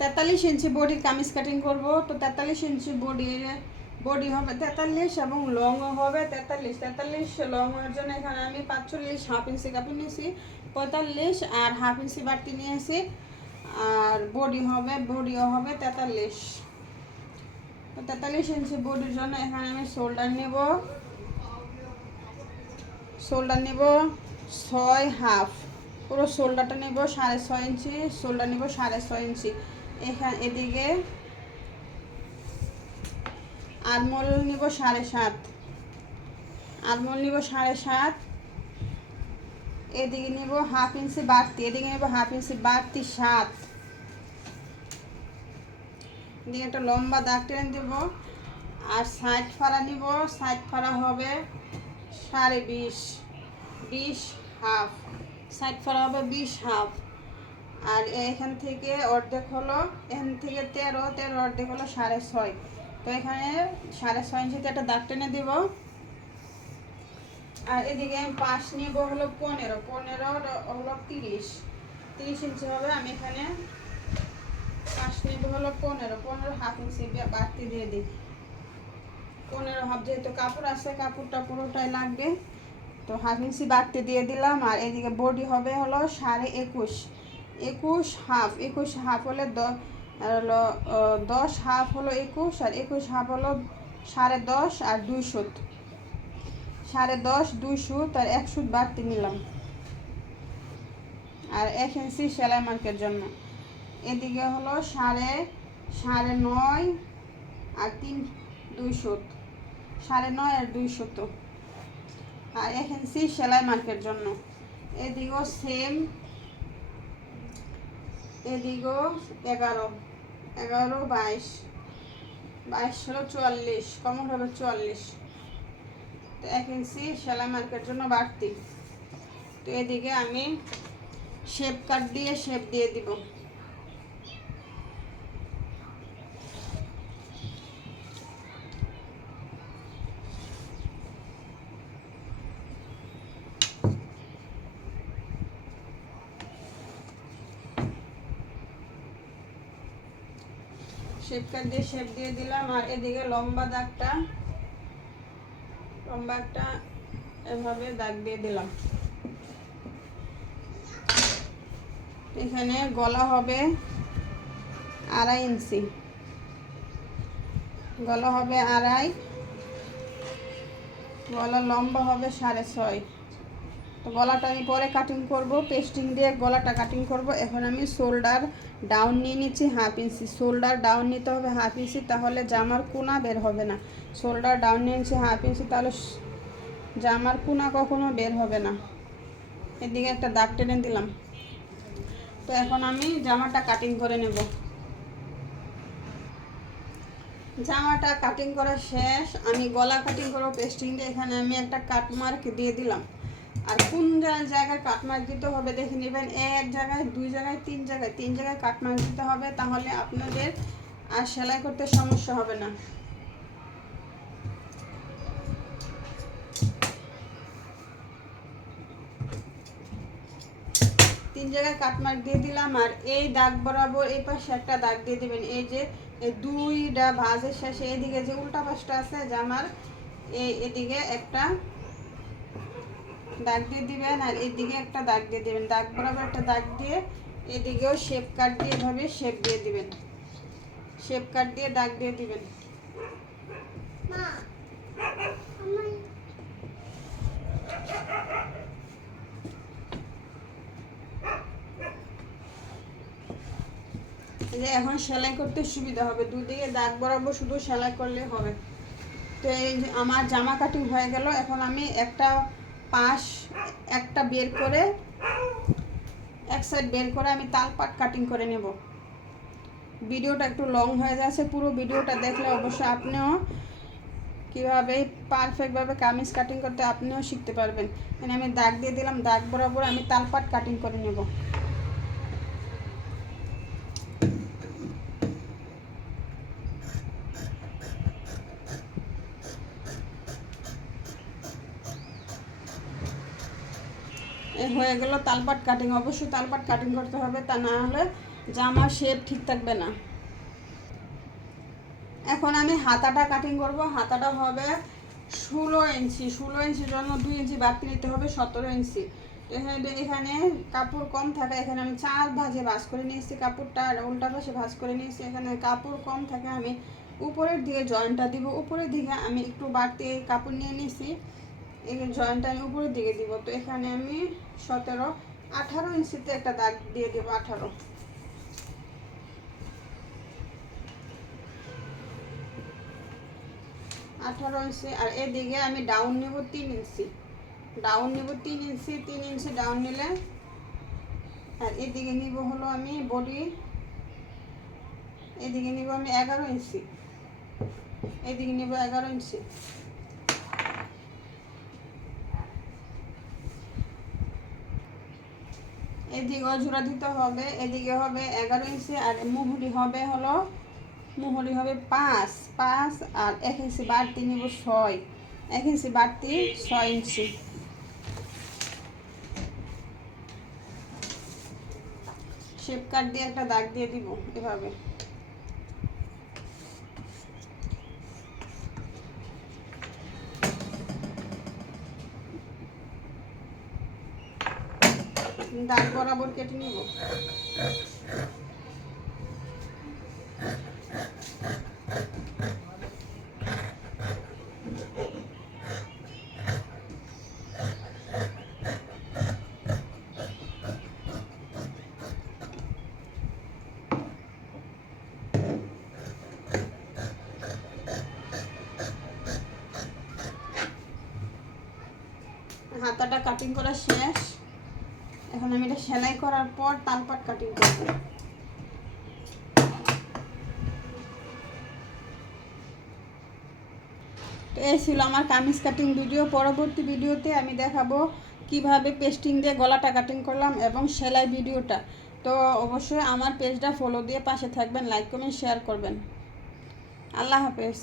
43 ইঞ্চি বডির কামিজ কাটিং করব। তো 43 ইঞ্চি বডি হবে 43 এবং লংও হবে 43 লংয়ের জন্য এখানে আমি 45 হাফ ইঞ্চি কাপড় নিয়েছি, 45 আর হাফ ইঞ্চি বাড়তি নিয়েছি। আর বডিও হবে 43। তো 43 ইঞ্চি বডির জন্য এখানে আমি শোল্ডার নেব 6 হাফ, পুরো শোল্ডারটা নেব 6.5 ইঞ্চি, শোল্ডার নেব 6.5 ইঞ্চি। এখানে এদিকে আরমোল নিব 7.5, আরমোল নিব 7.5। এদিকে নিব হাফ ইঞ্চি বাড়তি, এদিকে নিব হাফ ইঞ্চি বাড়তি 7। এদিকে একটা লম্বা দাগ টেনে দেব। আর সাইড ফাড়া নিব, সাইড ফাড়া হবে 20.5 হাফ, সাইড ফাড়া হবে 20 হাফ। আর এখান থেকে অর্ধেক হলো, এখান থেকে 13 অর্ধেক হলো 6.5। তো এখানে 6.5 ইঞ্চিতে একটা দাগ টেনে দেব। আর এদিকে আমি পাশ নিব হলো 15 হলো 30 ইঞ্চি হবে। আমি এখানে পাশ নিব হলো 15 হাফ ইঞ্চি বাড়তি দিয়ে দিই। 15 হাফ, যেহেতু কাপড় আছে কাপড়টা পুরোটাই লাগবে, তো হাফ ইঞ্চি বাড়তি দিয়ে দিলাম। আর এদিকে বডি হবে হলো 21.5 হাফ, 21 হাফ হলে 10 হাফ হলো 21, আর 21 হাফ হলো 10.5 আর 2 সুত, 10.5 2 সুত আর 1 সুত বাড়তি নিলাম। আর 1 ইঞ্চি সেলাই মার্কের জন্য এদিকে হলো 9.5 আর 2 সুত, 9.5 আর 2 সুত। আর 1 ইঞ্চি সেলাই মার্কের জন্য এদিকেও সেম, এদিকেও 11 22 হলো 44, কমন হবে 44। তো 1 ইঞ্চি সেলাই মার্কের জন্য বাড়তি। তো এদিকে আমি শেপ কাট দিয়ে শেপ দিয়ে দিব। শেপ কাট দিয়ে শেপ দিয়ে দিলাম। আর এদিকে লম্বা একটা এভাবে দাগ দিয়ে দিলাম। এখানে গলা হবে 2.5 ইঞ্চি, গলা হবে 2.5, গলা লম্বা হবে 6.5। তো গলাটা আমি পরে কাটিং করব, পেস্টিং দিয়ে গলাটা কাটিং করব। এখন আমি শোল্ডার ডাউন নিয়ে নিচ্ছি হাফ ইঞ্চি, শোল্ডার ডাউন নিতে হবে হাফ ইঞ্চি, তাহলে জামার কোনা বের হবে না। শোল্ডার ডাউন নিয়ে নিচ্ছি হাফ ইঞ্চি, তাহলে জামার কোনা কখনো বের হবে না। এদিকে একটা দাগ টেনে দিলাম। তো এখন আমি জামাটা কাটিং করে নেব। জামাটা কাটিং করা শেষ, আমি গলা কাটিং করব পেস্টিং দিয়ে। এখানে আমি একটা কাট মার্ক দিয়ে দিলাম। আর কোন জায়গায় কাট মার্ক দিতে হবে দেখে নেবেন, 1 জায়গায় 2 জায়গায় 3 জায়গায় কাট মার্ক দিতে হবে, তাহলে আপনাদের আর সেলাই করতে সমস্যা হবে না। তিন জায়গায় কাট মার্ক দিয়ে দিলাম। আর এই দাগ বরাবর এই পাশে একটা দাগ দিয়ে দিবেন। এই যে এই 2টা ভাঁজের শেষে এদিকে যে উল্টা পাশটা আছে জামার, এদিকে একটা দাগ দিয়ে দিবেন। আর এদিকে একটা দাগ দিয়ে দিবেন, দাগ বরাবর একটা দাগ দিয়ে এদিকেও শেপ কাট দিয়ে এভাবে শেপ দিয়ে দিবেন, শেপ কাট দিয়ে দাগ দিয়ে দিবেন। এখন সেলাই করতে সুবিধা হবে, দুদিকে দাগ বরাবর শুধু সেলাই করলে হবে। তো এই যে আমার জামা কাটিং হয়ে গেল। এখন আমি একটা পাশ একটা বের করে, এক সাইড বের করে আমি তালপাট কাটিং করে নেব। ভিডিওটা একটু লং হয়ে যাচ্ছে, পুরো ভিডিওটা দেখলে অবশ্যই আপনিও কীভাবে পারফেক্টভাবে কামিজ কাটিং করতে আপনিও শিখতে পারবেন। এখানে আমি দাগ দিয়ে দিলাম, দাগ বরাবর আমি তালপাট কাটিং করে নেব। হয়ে গেল তালপাট কাটিং। অবশ্যই তালপাট কাটিং করতে হবে, তা না হলে জামার শেপ ঠিক থাকবে না। এখন আমি হাতাটা কাটিং করব। হাতাটা হবে 16 ইঞ্চি। 16 ইঞ্চির জন্য 2 ইঞ্চি বাড়তি নিতে হবে, 17 ইঞ্চি। এখানে কাপড় কম থাকে, এখানে আমি 4 ভাঁজে ভাঁজ করে নিয়েছি কাপড়টা, আর উল্টা পাশে ভাঁজ করে নিয়েছি। এখানে কাপড় কম থাকে, আমি উপরের দিকে জয়েন্টটা দিব। উপরের দিকে আমি একটু বাড়তি কাপড় নিয়ে নিয়েছি, এই জয়েন্টটা আমি উপরের দিকে দিব। তো এখানে আমি 18 ইঞ্চিতে একটা দাগ দিয়ে দেবো। 18 ইঞ্চি। আর এদিকে আমি ডাউন নেব 3 ইঞ্চি। 3 ইঞ্চি ডাউন নিলে, আর এদিকে নিব হলো আমি বডি, এদিকে নিব আমি 11 ইঞ্চি, এদিকে নিব 11 ইঞ্চি। এদিকেও জোড়া দিতে হবে। এদিকে হবে 11 ইঞ্চি, আর মুহুরি হবে 5, আর 1 ইঞ্চি বাড়তি নিব 6, 1 ইঞ্চি বাড়তি 6 ইঞ্চি। শেপ কাট দিয়ে একটা দাগ দিয়ে দিব এভাবে। দাগ বরাবর কেটে নিব। হাতাটা কাটিং করা শেষ। এখন আমি এটা সেলাই করার পর তালপাট কাটিং করব। তো এই ছিল আমার কামিজ কাটিং ভিডিও। পরবর্তী ভিডিওতে আমি দেখাবো কিভাবে পেস্টিং দিয়ে গলাটা কাটিং করলাম এবং সেলাই ভিডিওটা। তো অবশ্যই আমার পেজটা ফলো দিয়ে পাশে থাকবেন, লাইক কমেন্ট শেয়ার করবেন। আল্লাহ হাফেজ।